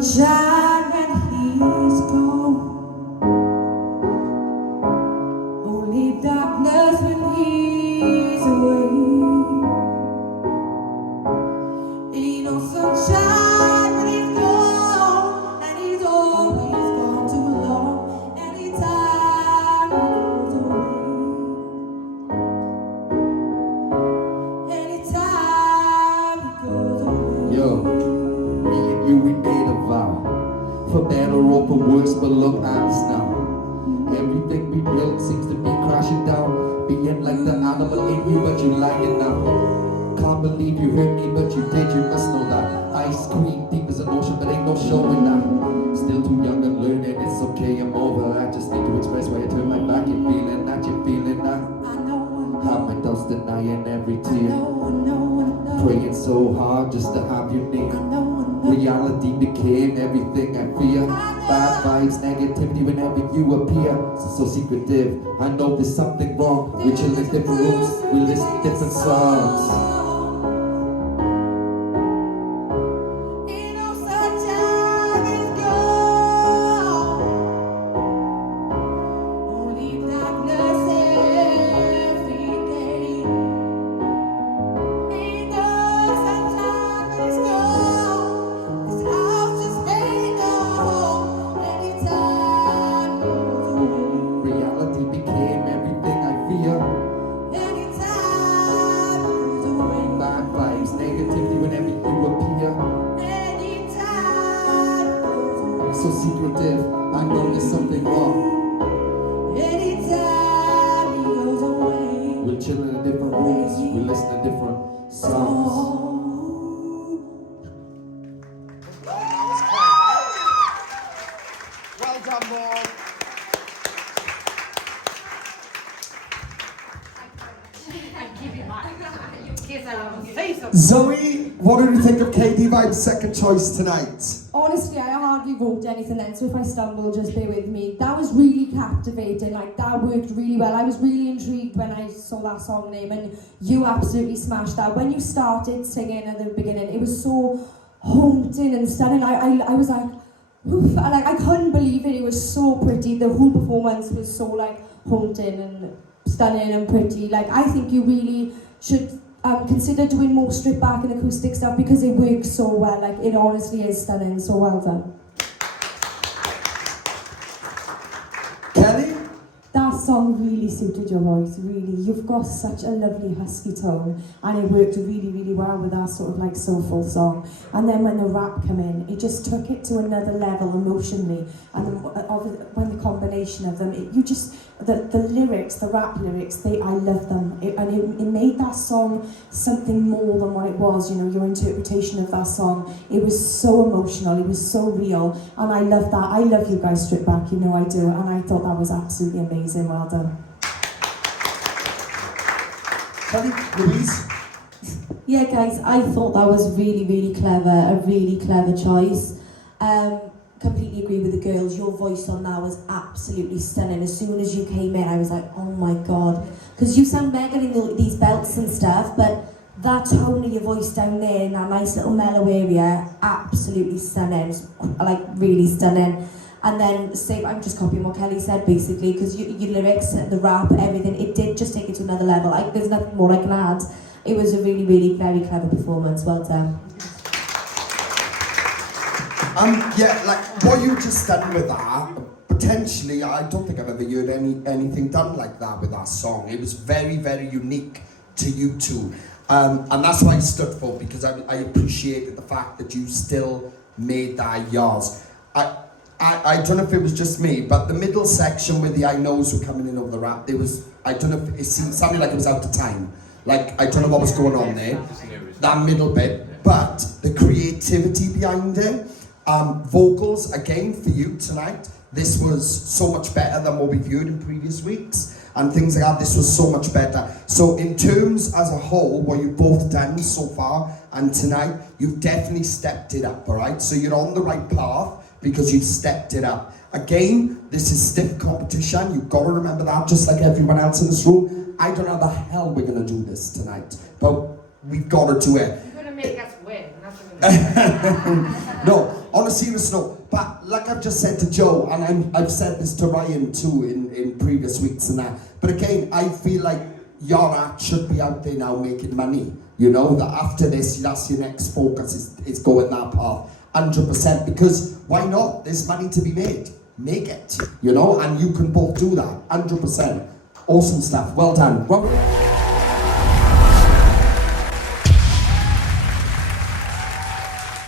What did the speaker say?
sunshine when he's gone, only darkness when he's away. Ain't no sunshine when he's gone, and he's always gone too long. Anytime he goes away, anytime he goes away. Yo, me and you, we made a vow, for better or for worse, but look at us now. Everything we built seems to be crashing down, being like the animal in you, but you like it now. Can't believe you hurt me, but you did, you must know that. I scream deep as an ocean, but ain't no showing that. Still too young and learning, it's okay, I'm over that. Just need to express why I turn my back, you're feeling that, you're feeling that. Have my doubts denying every tear, praying so hard just to have your name. Reality became everything I fear. Bad vibes, negativity whenever you appear. So secretive, I know there's something wrong. We chill in different rooms, we listen to different songs. So secretive, I know there's something wrong. Anytime he goes away, we're chilling in different rooms, we listen to different songs. Well done, boy. Zoe, what did you think of KD Vibe's second choice tonight? honestly, I hardly wrote anything then, so if I stumble, just bear with me. That was really captivating, like that worked really well. I was really intrigued when I saw that song name, and you absolutely smashed that. When you started singing at the beginning, it was so haunting and stunning. I was like, oof, I couldn't believe it. It was so pretty. The whole performance was so like haunting and stunning and pretty. Like, I think you really should consider doing more stripped back and acoustic stuff, because it works so well. Like, it honestly is stunning. So well done. Kelly? That song really suited your voice, really. You've got such a lovely husky tone, and it worked really, really well with that sort of like soulful song. And then when the rap came in, it just took it to another level emotionally. And when the combination of them, the lyrics, the rap lyrics, I love them. It made that song something more than what it was, you know, your interpretation of that song. It was so emotional, it was so real, and I love that. I love you guys stripped back, you know I do, and I thought that was absolutely amazing. Well done. Kelly, Louise? Yeah, guys, I thought that was really, really clever, a really clever choice. Completely agree with the girls. Your voice on that was absolutely stunning. As soon as you came in, I was like, oh my god. Because you sound mega in these belts and stuff, but that tone of your voice down there in that nice little mellow area, absolutely stunning. Like, really stunning. And then, I'm just copying what Kelly said, basically, because your lyrics, the rap, everything, it did just take it to another level. There's nothing more I can add. It was a really, really very clever performance. Well done. Yeah, like what you just done with that, potentially, I don't think I've ever heard anything done like that with that song. It was very, very unique to you two. And that's why I stood for, because I appreciated the fact that you still made that yours. I don't know if it was just me, but the middle section where the I knows were coming in over the rap, I don't know if it seemed something like it was out of time. Like, I don't know what was going on there, that middle bit, but the creativity behind it, vocals, again, for you tonight, this was so much better than what we've heard in previous weeks, and things like that. This was so much better. So in terms as a whole, what you've both done so far, and tonight, you've definitely stepped it up, all right? So you're on the right path, because you've stepped it up. Again, this is stiff competition. You've got to remember that, just like everyone else in this room. I don't know how the hell we're going to do this tonight, but we've got to do it. You're going to make us win. No, on a serious note, but like I've just said to Joe, and I've said this to Ryan too in previous weeks and that, but again, I feel like your act should be out there now making money. You know, that after this, that's your next focus, is going that path, 100%, because why not? There's money to be made. Make it, you know, and you can both do that, 100%. Awesome stuff, well done.